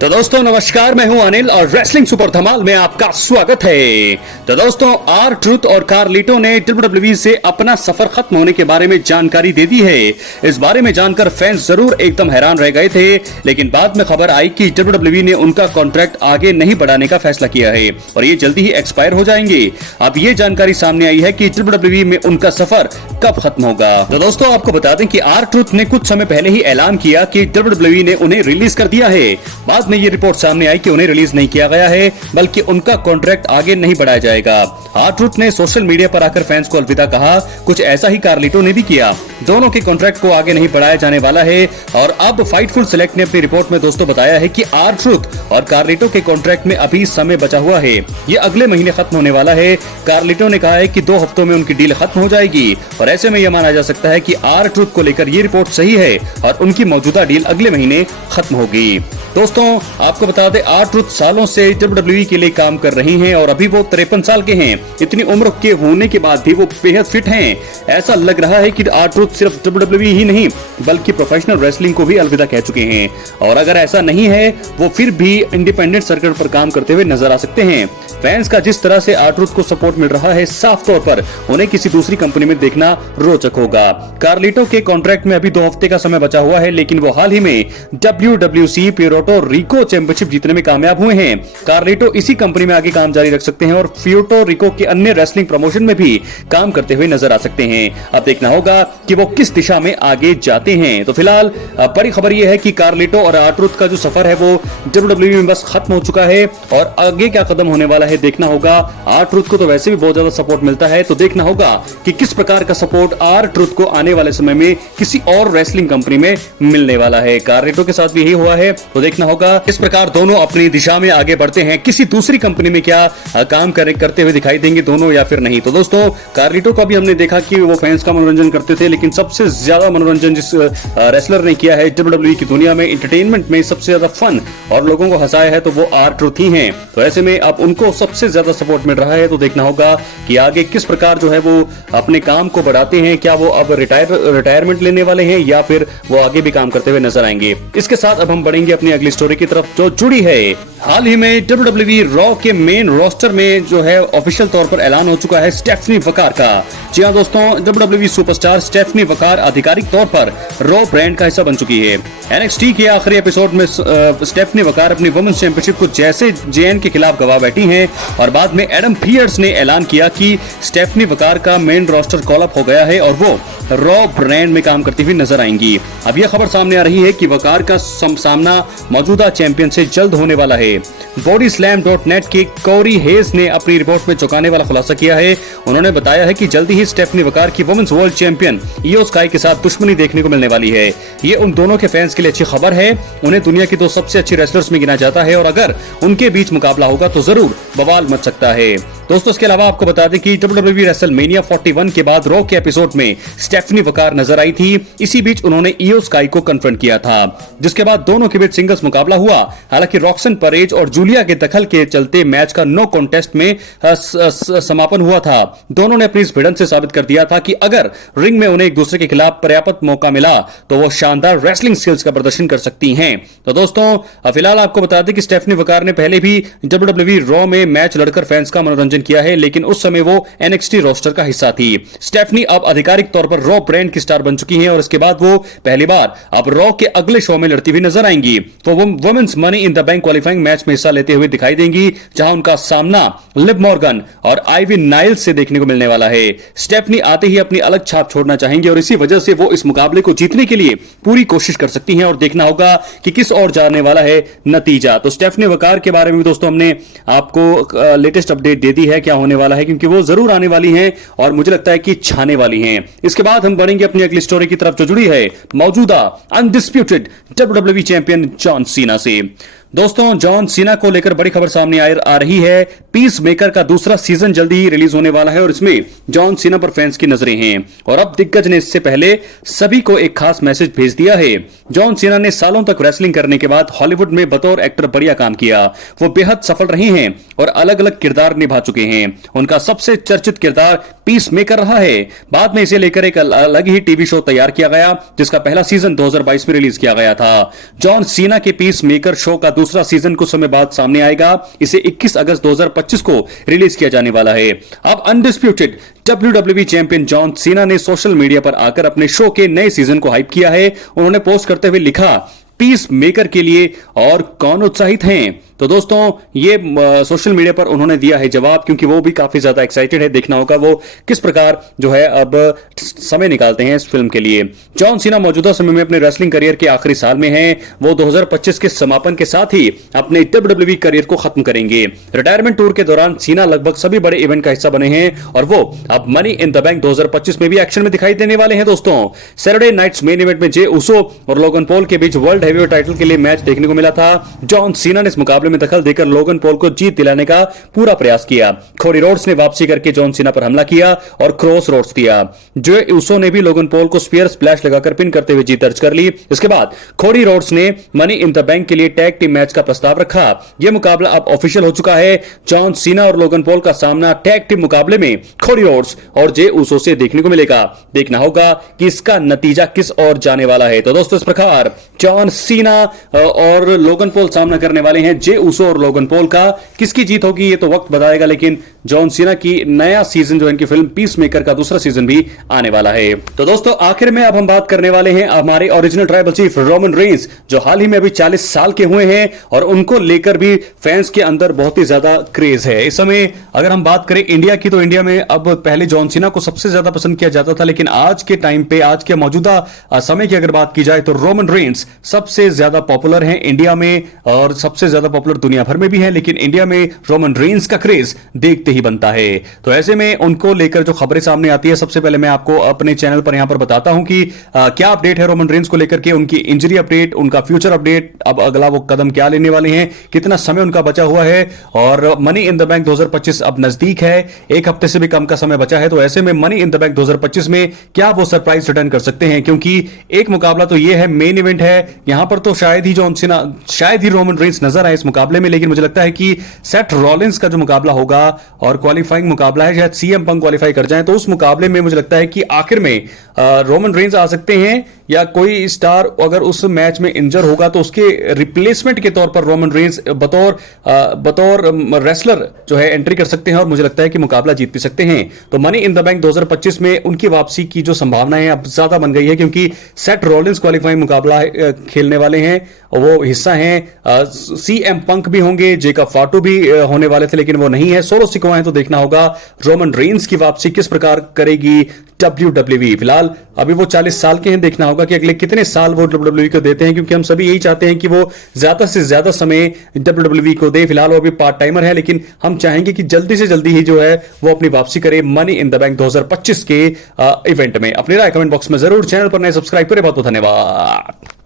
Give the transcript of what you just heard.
तो दोस्तों नमस्कार, मैं हूं अनिल और रेसलिंग सुपर धमाल में आपका स्वागत है। तो दोस्तों आर ट्रुथ और कार्लिटो ने डब्ल्यूडब्ल्यूई से अपना सफर खत्म होने के बारे में जानकारी दे दी है। इस बारे में जानकर फैंस जरूर एकदम हैरान रह गए थे, लेकिन बाद में खबर आई कि डब्ल्यूडब्ल्यूई ने उनका कॉन्ट्रैक्ट आगे नहीं बढ़ाने का फैसला किया है और ये जल्दी ही एक्सपायर हो जाएंगे। अब ये जानकारी सामने आई है कि डब्ल्यूडब्ल्यूई में उनका सफर कब खत्म होगा। तो दोस्तों आपको बता दें कि आर ट्रुथ ने कुछ समय पहले ही ऐलान किया कि डब्ल्यूडब्ल्यूई ने उन्हें रिलीज कर दिया है। बाद में ये रिपोर्ट सामने आई कि उन्हें रिलीज नहीं किया गया है, बल्कि उनका कॉन्ट्रैक्ट आगे नहीं बढ़ाया जाएगा। आर ट्रुथ ने सोशल मीडिया पर आकर फैंस को अलविदा कहा। कुछ ऐसा ही कार्लिटो ने भी किया। दोनों के कॉन्ट्रैक्ट को आगे नहीं बढ़ाया जाने वाला है। और अब फाइटफुल सेलेक्ट ने अपनी रिपोर्ट में दोस्तों बताया है कि आर ट्रुथ और कार्लिटो के कॉन्ट्रैक्ट में अभी समय बचा हुआ है। ये अगले महीने खत्म होने वाला है। कार्लिटो ने कहा है कि 2 हफ्तों में उनकी डील खत्म हो जाएगी और ऐसे में यह माना जा सकता है कि आर ट्रुथ को लेकर ये रिपोर्ट सही है और उनकी मौजूदा डील अगले महीने खत्म होगी। दोस्तों आपको बता दें आर ट्रुथ सालों से डब्ल्यूडब्ल्यूई के लिए काम कर रही हैं और अभी वो 53 साल के हैं। इतनी उम्र के होने के बाद भी वो बेहद फिट हैं। ऐसा लग रहा है कि आर ट्रुथ सिर्फ डब्ल्यूडब्ल्यूई ही नहीं बल्कि प्रोफेशनल रेसलिंग को भी अलविदा कह चुके हैं। और अगर ऐसा नहीं है वो फिर भी इंडिपेंडेंट सर्किट पर काम करते हुए नजर आ सकते हैं। फैंस का जिस तरह से आर ट्रुथ को सपोर्ट मिल रहा है, साफ तौर पर उन्हें किसी दूसरी कंपनी में देखना रोचक होगा। कार्लिटो के कॉन्ट्रैक्ट में अभी 2 हफ्ते का समय बचा हुआ है, लेकिन वो हाल ही में WWC प्यूर्टो रिको चैंपियनशिप जीतने में कामयाब हुए हैं। कार्लिटो इसी कंपनी में आगे काम जारी रख सकते हैं और प्यूर्टो रिको के अन्य रेसलिंग प्रमोशन में भी काम करते हुए नजर आ सकते हैं। अब देखना होगा कि वो किस दिशा में आगे जाते हैं। तो फिलहाल बड़ी खबर यह है कि कार्लिटो और आर ट्रुथ का जो सफर है वो डब्ल्यूडब्ल्यूई में बस खत्म हो चुका है और आगे क्या कदम होने वाला है देखना होगा। आर ट्रुथ को तो वैसे भी बहुत ज्यादा सपोर्ट मिलता है, तो देखना होगा कि किस प्रकार का सपोर्ट आर ट्रुथ को आने वाले समय में किसी और रेसलिंग कंपनी में मिलने वाला है। कार्लिटो के साथ भी यही हुआ है, तो देखना होगा इस प्रकार दोनों अपनी दिशा में आगे बढ़ते हैं। किसी दूसरी कंपनी में क्या काम करते हुए दिखाई देंगे दोनों या फिर नहीं। तो दोस्तों कार्लिटो का भी हमने देखा कि वो फैंस का मनोरंजन करते थे, लेकिन सबसे ज्यादा मनोरंजन जिस रेसलर ने किया है डब्ल्यूडब्ल्यूई की दुनिया में, एंटरटेनमेंट में सबसे ज्यादा फन और लोगों को हंसाया है, तो वो आर ट्रुथ ही हैं। तो ऐसे में अब उनको सबसे ज्यादा सपोर्ट मिल रहा है, तो देखना होगा कि आगे किस प्रकार जो है वो अपने काम को बढ़ाते हैं। क्या वो अब रिटायरमेंट लेने वाले हैं या फिर वो आगे भी काम करते हुए नजर आएंगे। इसके साथ अब हम बढ़ेंगे अपनी अगली स्टोरी की तरफ जो जुड़ी है। हाल ही में डब्ल्यूडब्ल्यूई रॉ के मेन रोस्टर में जो है ऑफिशियल तौर पर ऐलान हो चुका है स्टेफनी वकार का। जी हां दोस्तों, डब्ल्यूडब्ल्यूई सुपरस्टार स्टेफनी वकार आधिकारिक तौर पर रॉ ब्रांड का हिस्सा बन चुकी है। NXT के आखिरी एपिसोड में स्टेफनी वकार अपनी वुमेन्स चैंपियनशिप को जैसे JN के खिलाफ गवा बैठी हैं और बाद में एडम पियर्स ने ऐलान किया कि स्टेफनी वकार का मेन रोस्टर कॉल अप हो गया है और वो रॉ ब्रांड में काम करती हुई नजर आएंगी। अब यह खबर सामने आ रही है कि वकार का सामना मौजूदा चैंपियन से जल्द होने वाला है। bodyslam.net के कोरी हेस ने अपनी रिपोर्ट में चौंकाने वाला खुलासा किया है। उन्होंने बताया है कि जल्दी ही स्टेफनी वकार की वुमेन्स वर्ल्ड चैंपियन इयो स्काई के साथ दुश्मनी देखने को मिलने वाली है। ये उन दोनों के फैंस के लिए अच्छी खबर है। उन्हें दुनिया की 2 सबसे अच्छी रेसलर्स में गिना जाता है और अगर उनके बीच मुकाबला होगा तो जरूर बवाल मच सकता है। दोस्तों इसके अलावा आपको बता दें कि WWE रेसलमेनिया 41 के बाद रॉ के एपिसोड में स्टेफनी वकार नजर आई थी। इसी बीच उन्होंने इयो स्काई को कन्फ्रंट किया था, जिसके बाद दोनों के बीच सिंगल्स मुकाबला हुआ। हालांकि रॉक्सन परेज और जूलिया के दखल के चलते मैच का नो कॉन्टेस्ट में समापन हुआ था। दोनों ने अपनी इस भिड़ंत से साबित कर दिया था कि अगर रिंग में उन्हें एक दूसरे के खिलाफ पर्याप्त मौका मिला तो वो शानदार रेसलिंग स्किल्स का प्रदर्शन कर सकती हैं। तो दोस्तों फिलहाल आपको बता दें कि स्टेफनी वकार ने पहले भी WWE रॉ में मैच लड़कर फैंस का मनोरंजन किया है, लेकिन उस समय वो NXT रोस्टर का हिस्सा थी। स्टेफनी अब आधिकारिक तौर पर रॉ ब्रांड की स्टार बन चुकी हैं और इसके बाद वो पहली बार अब रॉ के अगले शो में लड़ती हुई नजर आएंगी। वो women's money in the bank qualifying match में हिस्सा लेते हुए दिखाई देंगी, जहां उनका सामना लिव मॉर्गन और आइवी नाइल्स से देखने को मिलने वाला है। स्टेफनी आते ही अपनी अलग छाप छोड़ना चाहेंगे और इसी वजह से वो इस मुकाबले को जीतने के लिए पूरी कोशिश कर सकती हैं और देखना होगा कि किस ओर जाने वाला है नतीजा। तो स्टेफनी वकार के बारे में दोस्तों हमने आपको लेटेस्ट अपडेट दे दी है क्या होने वाला है, क्योंकि वो जरूर आने वाली हैं और मुझे लगता है कि छाने वाली हैं। इसके बाद हम बढ़ेंगे अपनी अगली स्टोरी की तरफ जो जुड़ी है मौजूदा undisputed WWE champion John Cena से। दोस्तों जॉन सीना को लेकर बड़ी खबर सामने आ रही है। पीस मेकर का दूसरा सीजन जल्दी ही रिलीज होने वाला है और इसमें जॉन सीना पर फैंस की नजरें हैं और अब दिग्गज ने इससे पहले सभी को एक खास मैसेज भेज दिया है। जॉन सीना ने सालों तक रेसलिंग करने के बाद हॉलीवुड में बतौर एक्टर बढ़िया काम किया। वो बेहद सफल रहे हैं और अलग अलग किरदार निभा चुके हैं। उनका सबसे चर्चित किरदार पीस मेकर रहा है। बाद में इसे लेकर एक अलग ही टीवी शो तैयार किया गया जिसका पहला सीजन 2022 में रिलीज किया गया था। जॉन सीना के पीस मेकर शो का दूसरा सीजन कुछ समय बाद सामने आएगा। इसे 21 अगस्त 2025 को रिलीज किया जाने वाला है। अब undisputed WWE champion John Cena ने सोशल मीडिया पर आकर अपने शो के नए सीजन को हाइप किया है। उन्होंने पोस्ट करते हुए लिखा, पीस मेकर के लिए और कौन उत्साहित हैं। तो दोस्तों ये सोशल मीडिया पर उन्होंने दिया है जवाब, क्योंकि वो भी काफी ज्यादा एक्साइटेड है। देखना होगा वो किस प्रकार जो है अब समय निकालते हैं इस फिल्म के लिए। जॉन सीना मौजूदा समय में अपने रेसलिंग करियर के आखिरी साल में हैं। वो 2025 के समापन के साथ ही अपने WWE करियर को खत्म करेंगे। रिटायरमेंट टूर के दौरान सीना लगभग सभी बड़े इवेंट का हिस्सा बने हैं और वो अब मनी इन द बैंक 2025 में भी एक्शन में दिखाई देने वाले हैं। दोस्तों सैटरडे नाइट्स मेन इवेंट में जे उसो और लोगन पॉल के बीच वर्ल्ड हैवीवेट टाइटल के लिए मैच देखने को मिला था। जॉन सीना ने इस मुकाबले में दखल देकर लोगन पॉल को जीत दिलाने का पूरा प्रयास किया। कोडी रोड्स ने वापसी करके जॉन सीना पर हमला किया और क्रॉस रोड्स दिया। जे उसो ने भी लोगन पॉल को स्पीयर स्प्लैश लगाकर पिन करते हुए जीत दर्ज कर ली। इसके बाद कोडी रोड्स ने मनी इन द बैंक के लिए टैग टीम मैच का प्रस्ताव रखा। यह मुकाबला अब ऑफिशियल हो चुका है। जॉन सीना और लोगन पॉल का सामना टैग टीम मुकाबले में कोडी रोड्स और जे उसो से देखने को मिलेगा। देखना होगा कि इसका नतीजा किस ओर जाने वाला है। तो दोस्तों इस प्रकार जॉन सीना और लोगन पॉल सामना करने वाले हैं। जे उसो और लोगन पॉल का किसकी जीत होगी ये तो वक्त बताएगा, लेकिन जॉन सीना की नया सीजन जो इनकी फिल्म पीस मेकर का दूसरा सीजन भी आने वाला है। तो दोस्तों आखिर में अब हम बात करने वाले हैं हमारे original tribal chief Roman Reigns, जो हाल ही में अभी 40 साल के हुए हैं और उनको लेकर भी फैंस के अंदर बहुत ही ज्यादा क्रेज है। इस समय अगर हम बात करें इंडिया की, तो इंडिया में अब पहले जॉन सीना को सबसे ज्यादा पसंद किया जाता था, लेकिन आज के टाइम पे, आज के मौजूदा समय की अगर बात की जाए तो रोमन रेंस सबसे ज्यादा पॉपुलर हैं इंडिया में और सबसे ज्यादा पॉपुलर दुनिया भर में भी है। लेकिन इंडिया में रोमन रेंस का क्रेज देखते ही बनता है। तो ऐसे में उनको लेकर जो खबरें सामने आती है, सबसे पहले मैं आपको अपने चैनल पर यहां पर बताता हूं कि क्या अपडेट है रोमन रेंस को लेकर के, उनकी इंजरी अपडेट, उनका फ्यूचर अपडेट, अब अगला वो कदम क्या लेने वाले हैं, कितना समय उनका बचा हुआ है। और मनी इन द बैंक 2025 अब नजदीक है, एक हफ्ते से भी कम का समय बचा है। तो ऐसे में मनी इन द बैंक 2025 में क्या वो सरप्राइज रिटर्न कर सकते हैं, क्योंकि एक मुकाबला तो ये है, मेन इवेंट है यहां पर, तो शायद ही जॉन सीना, शायद ही रोमन रेंस नजर आए इस मुकाबले में। लेकिन मुझे लगता है कि सेथ रॉलिंस का जो मुकाबला होगा और क्वालिफाइंग मुकाबला है, शायद सीएम पंक क्वालिफाई कर जाए, तो उस मुकाबले में मुझे लगता है कि आखिर में रोमन रेंस आ सकते हैं, या कोई स्टार अगर उस मैच में इंजर होगा तो उसके रिप्लेसमेंट के तौर पर रोमन रेंस बतौर रेसलर जो है एंट्री कर सकते हैं और मुझे लगता है कि मुकाबला जीत भी सकते हैं। तो मनी इन द बैंक 2025 में उनकी वापसी की जो संभावनाएं अब ज्यादा बन गई है, क्योंकि सेथ रॉलिंस क्वालिफाइंग मुकाबला खेलने वाले हैं, वो हिस्सा हैं। सीएम पंक भी होंगे, जेकब फाटू भी होने वाले थे लेकिन वो नहीं है, सोलो सिकोआ है। तो देखना होगा रोमन रेंस की वापसी किस प्रकार करेगी WWE। फिलहाल अभी वो 40 साल के हैं, देखना होगा कि अगले कितने साल वो WWE को देते हैं, क्योंकि हम सभी यही चाहते हैं कि वो ज्यादा से ज्यादा समय WWE को दे। फिलहाल वो अभी पार्ट टाइमर है, लेकिन हम चाहेंगे कि जल्दी से जल्दी ही जो है वो अपनी वापसी करे मनी इन द बैंक 2025 के इवेंट में। अपनी राय कमेंट बॉक्स में जरूर, चैनल पर नए सब्सक्राइब करें। बहुत बहुत धन्यवाद।